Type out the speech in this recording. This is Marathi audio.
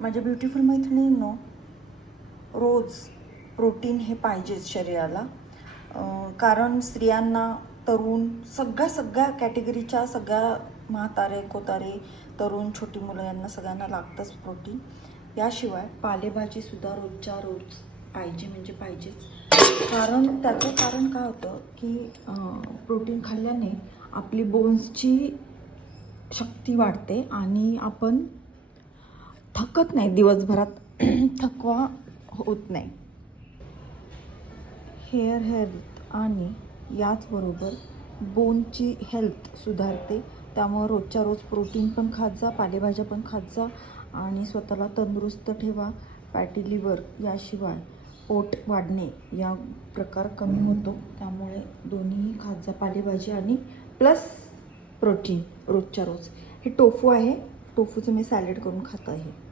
माझ्या ब्युटिफुल मैत्रिणींनो, रोज प्रोटीन हे पाहिजेच शरीराला. कारण स्त्रियांना, तरुण, सगळ्या कॅटेगरीच्या, सगळ्या म्हातारे कोतारे, तरुण, छोटी मुलं यांना सगळ्यांना लागतंच प्रोटीन. याशिवाय पालेभाजीसुद्धा रोजच्या रोज पाहिजे म्हणजे पाहिजेच. त्याचं कारण काय होतं की प्रोटीन खाल्ल्याने आपली बोन्सची शक्ती वाढते आणि आपण थकत नाही दिवसभरात, थकवा होत नाही. हेअर हेल्थ आणि याचबरोबर बोनची हेल्थ सुधारते. त्यामुळं रोजच्या रोज प्रोटीन पण खात जा, पालेभाज्या पण खात जा आणि स्वतःला तंदुरुस्त ठेवा. फॅटी लिव्हर याशिवाय पोट वाढणे या प्रकार कमी होतो. त्यामुळे दोन्हीही खात जा, पालेभाजी आणि प्लस प्रोटीन रोजच्या रोज. हे टोफू आहे, टोफूचं मी सॅलेड करून खात आहे.